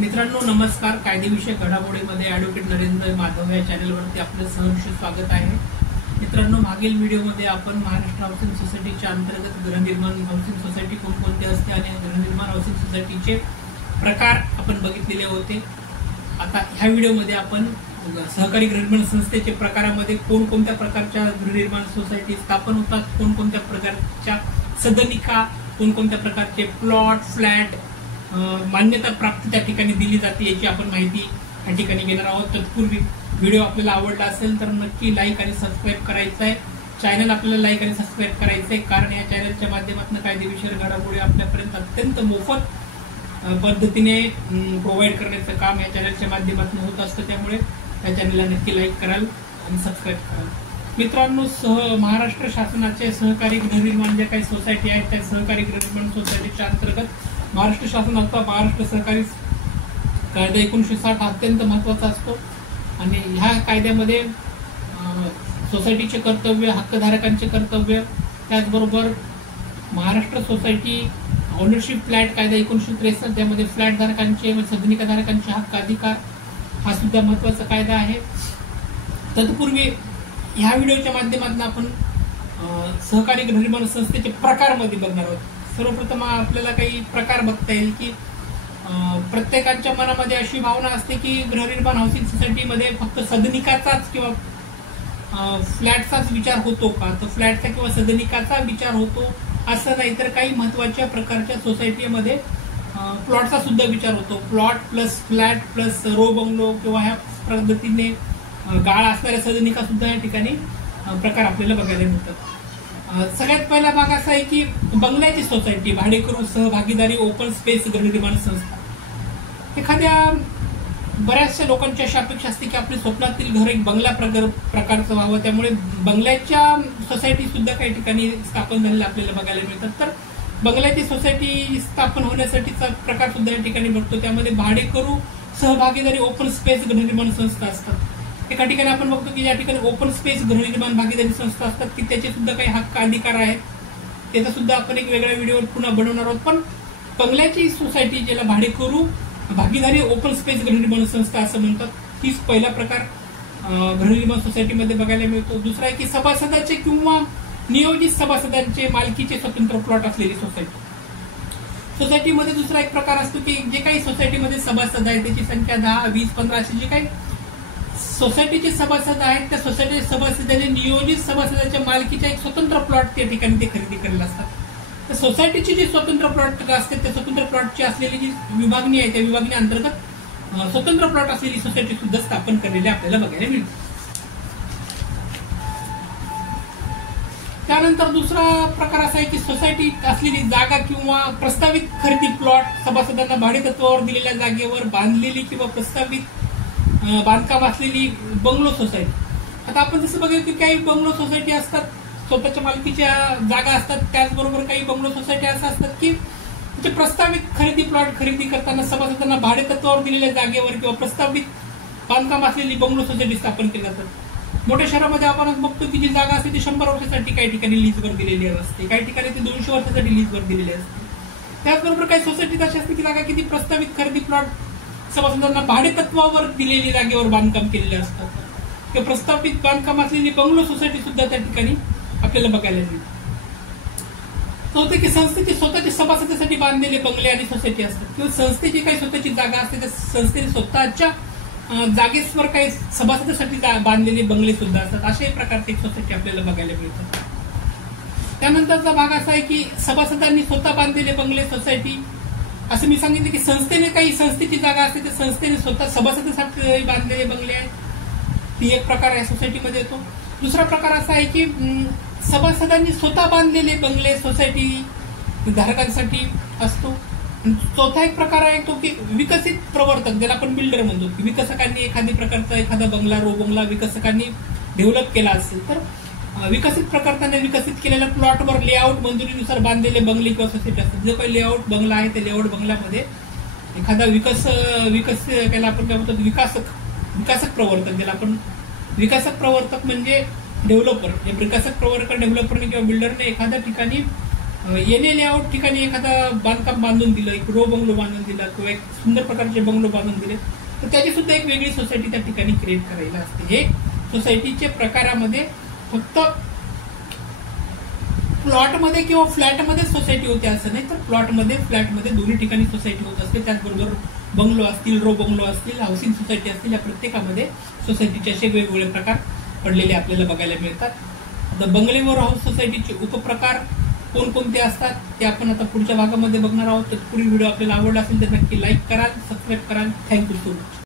मित्रांनो नमस्कार. कायदेविषयक घडामोडीमध्ये ॲडव्होकेट नरेंद्र माधव या चॅनलवरती आपलं सहर्ष स्वागत आहे. मित्रांनो, मागील व्हिडिओमध्ये आपण महाराष्ट्र हाऊसिंग सोसायटीच्या अंतर्गत गृहनिर्माण हाऊसिंग सोसायटी कोणकोणते असते आणि गृहनिर्माण हाऊसिंग सोसायटीचे प्रकार आपण बघितलेले होते. आता ह्या व्हिडिओमध्ये आपण सहकारी गृहनिर्माण संस्थेचे प्रकारामध्ये कोणकोणत्या प्रकारच्या गृहनिर्माण सोसायटी स्थापन होतात, कोणकोणत्या प्रकारच्या सदनिका, कोणकोणत्या प्रकारचे प्लॉट, फ्लॅट मान्यता प्राप्त त्या ठिकाणी दिली जाते याची आपण माहिती या ठिकाणी घेणार आहोत. तत्पूर्वी व्हिडिओ आपल्याला आवडला असेल तर नक्की लाईक आणि सबस्क्राईब करायचं आहे. चॅनल आपल्याला लाईक आणि सबस्क्राईब करायचं आहे, कारण या चॅनलच्या माध्यमातून कायदेविषयक घडामोडी आपल्यापर्यंत अत्यंत मोफत पद्धतीने प्रोव्हाइड करण्याचं काम या चॅनलच्या माध्यमातून होत असतं. त्यामुळे या चॅनलला नक्की लाईक कराल आणि सबस्क्राईब कराल. मित्रांनो, महाराष्ट्र शासनाचे सहकारी गृहनिर्माण ज्या काही सोसायटी आहेत त्या सहकारी गृहनिर्माण सोसायटीच्या अंतर्गत महाराष्ट्र शासनाचा महाराष्ट्र सहकारी कायदा 1960 अत्यंत महत्वाचा असतो आणि ह्या कायद्यामध्ये सोसायटीचे कर्तव्य, हक्कधारकांचे कर्तव्य, त्याचबरोबर महाराष्ट्र सोसायटी ओनरशिप फ्लॅट कायदा 1963 त्यामध्ये फ्लॅट धारकांचे व सदनिका धारकांचे हक्क अधिकार हा सुद्धा महत्वाचा कायदा आहे. तत्पूर्वी ह्या व्हिडिओच्या माध्यमातून आपण सहकारी गृहनिर्माण संस्थेचे प्रकारमध्ये बघणार आहोत. सर्वप्रथम आपल्याला काही प्रकार बघता येईल की प्रत्येकाच्या मनामध्ये अशी भावना असते की गृहनिर्माण हाऊसिंग सोसायटीमध्ये फक्त सदनिकाचाच किंवा फ्लॅटचाच विचार होतो का, तर फ्लॅटचा किंवा सदनिकाचा विचार होतो असं नाही, तर काही महत्वाच्या प्रकारच्या सोसायटीमध्ये प्लॉटचा सुद्धा विचार होतो. Plot plus flat plus row bungalow किंवा ह्या पद्धतीने गाळ असणाऱ्या सदनिका सुद्धा या ठिकाणी प्रकार आपल्याला बघायला मिळतात. सगळ्यात पहिला भाग असा आहे की बंगल्याची सोसायटी, भाडेकरू सहभागीदारी ओपन स्पेस गृहनिर्माण संस्था. एखाद्या बऱ्याचशा लोकांची अशी अपेक्षा असते की आपल्या स्वप्नातील घर एक बंगला प्रकारचं व्हावं, त्यामुळे बंगल्याच्या सोसायटी सुद्धा काही ठिकाणी स्थापन झालेल्या आपल्याला बघायला मिळतात. तर बंगल्याची सोसायटी स्थापन होण्यासाठीचा प्रकार सुद्धा या ठिकाणी बघतो. त्यामध्ये भाडेकरू सहभागीदारी ओपन स्पेस गृहनिर्माण संस्था असतात. एका ठिकाणी आपण बघतो की या ठिकाणी ओपन स्पेस गृहनिर्माण भागीदारी संस्था असतात की त्याचे सुद्धा काही हक्क अधिकार आहेत. त्याचा सुद्धा आपण एक वेगळ्या व्हिडिओवर पुन्हा बनवणार आहोत. पण बंगल्याची सोसायटी ज्याला भाडेकरू भागीदारी ओपन स्पेस गृहनिर्माण संस्था असं म्हणतात, हीच पहिला प्रकार गृहनिर्माण सोसायटीमध्ये बघायला मिळतो. दुसरा आहे की सभासदाचे किंवा नियोजित सभासदांचे मालकीचे स्वतंत्र प्लॉट असलेली सोसायटी. सोसायटीमध्ये दुसरा एक प्रकार असतो की जे काही सोसायटीमध्ये सभासद आहेत त्याची संख्या 10, 20, 15 अशी जे काही सोसायटीचे सभासद आहेत त्या सोसायटीच्या सभासदांनी नियोजित सभासदाच्या मालकीचा एक स्वतंत्र प्लॉट त्या ठिकाणी ते खरेदी करेल असतात. तर सोसायटीची जी स्वतंत्र प्लॉट असते त्या स्वतंत्र प्लॉटची असलेली जी विभागणी आहे त्या विभागणी अंतर्गत स्वतंत्र प्लॉट असलेली सोसायटी सुद्धा स्थापन करलेली आपल्याला बघायला मिळते. त्यानंतर दुसरा प्रकार असा आहे की सोसायटीत असलेली जागा किंवा प्रस्तावित खरेदी प्लॉट सभासदांना भाडेतत्वावर दिलेल्या जागेवर बांधलेली किंवा प्रस्तावित बांधकाम असलेली बंगलो सोसायटी. आता आपण जसं बघूया की काही बंगलो सोसायटी असतात स्वतःच्या मालकीच्या जागा असतात, त्याचबरोबर काही बंगलो सोसायटी असं असतात की त्याचे प्रस्तावित खरेदी प्लॉट खरेदी करताना सभासदांना भाडेतत्वावर दिलेल्या जागेवर किंवा प्रस्तावित बांधकाम असलेली बंगलो सोसायटी स्थापन केली जातात. मोठ्या शहरामध्ये आपण बघतो की जी जागा असते ती 100 वर्षासाठी काही ठिकाणी लीजवर दिलेली असते, काही ठिकाणी ती 200 वर्षासाठी लीजवर दिलेली असते. त्याचबरोबर काही सोसायटीत अशी असते की जागा किती प्रस्तावित खरेदी प्लॉट सभासदांना भाडेतत्वावर दिलेली जागेवर बांधकाम केलेले असतात किंवा प्रस्तावित बांधकाम असलेली बंगलो सोसायटी सुद्धा त्या ठिकाणी आपल्याला बघायला मिळते. होते की संस्थेची स्वतःच्या सभासदासाठी बांधलेले बंगले आणि सोसायटी असतात किंवा संस्थेची काही स्वतःची जागा असते त्या संस्थेने स्वतःच्या जागेवर काही सभासदासाठी बांधलेले बंगले सुद्धा असतात. अशाही प्रकारची सोसायटी आपल्याला बघायला मिळतात. त्यानंतरचा भाग असा आहे की सभासदांनी स्वतः बांधलेले बंगले सोसायटी. असं मी सांगितलं की संस्थेने काही संस्थेची जागा असते त्या संस्थेने स्वतः सभासदासाठी बांधलेले बंगले आहेत, ती एक प्रकार या सोसायटीमध्ये येतो. दुसरा प्रकार असा आहे की सभासदांनी स्वतः बांधलेले बंगले सोसायटी धारकांसाठी असतो. चौथा एक प्रकार आहे तो की विकसित प्रवर्तक, ज्याला आपण बिल्डर म्हणतो, की विकसकांनी एखादा बंगला रो बंगला विकसकांनी डेव्हलप केला असेल तर विकसित प्रकर्त्याने विकसित केलेल्या प्लॉटवर लेआउट मंजुरीनुसार बांधलेले बंगले किंवा सोसायटी असतात. जो काही लेआउट बंगला आहे त्या लेआउट बंगल्यामध्ये एखादा त्याला आपण काय म्हणतो विकासक प्रवर्तक, ज्याला आपण विकासक प्रवर्तक म्हणजे डेव्हलपर, विकासक प्रवर्तक डेव्हलपरने किंवा बिल्डरने एखाद्या ठिकाणी येणे लेआउट ठिकाणी एखादं बांधकाम बांधून दिलं, एक रो बंगलो बांधून दिला किंवा एक सुंदर प्रकारचे बंगलो बांधून दिले तर त्याची सुद्धा एक वेगळी सोसायटी त्या ठिकाणी क्रिएट करायला असते. हे सोसायटीच्या प्रकारामध्ये फक्त प्लॉटमध्ये किंवा फ्लॅटमध्ये सोसायटी होते असं नाही, तर प्लॉटमध्ये फ्लॅटमध्ये दोन्ही ठिकाणी सोसायटी होत असते. त्याचबरोबर बंगलो असतील, रो बंगलो असतील, हाऊसिंग सोसायटी असतील, या प्रत्येकामध्ये सोसायटीचे असे वेगवेगळे प्रकार पडलेले आपल्याला बघायला मिळतात. आता बंगले व हाऊस सोसायटीचे उपप्रकार कोणकोणते असतात ते आपण आता पुढच्या भागामध्ये बघणार आहोत. तर पुढील व्हिडिओ आपल्याला आवडला असेल तर नक्की लाईक कराल, सबस्क्राईब कराल. Thank you so much.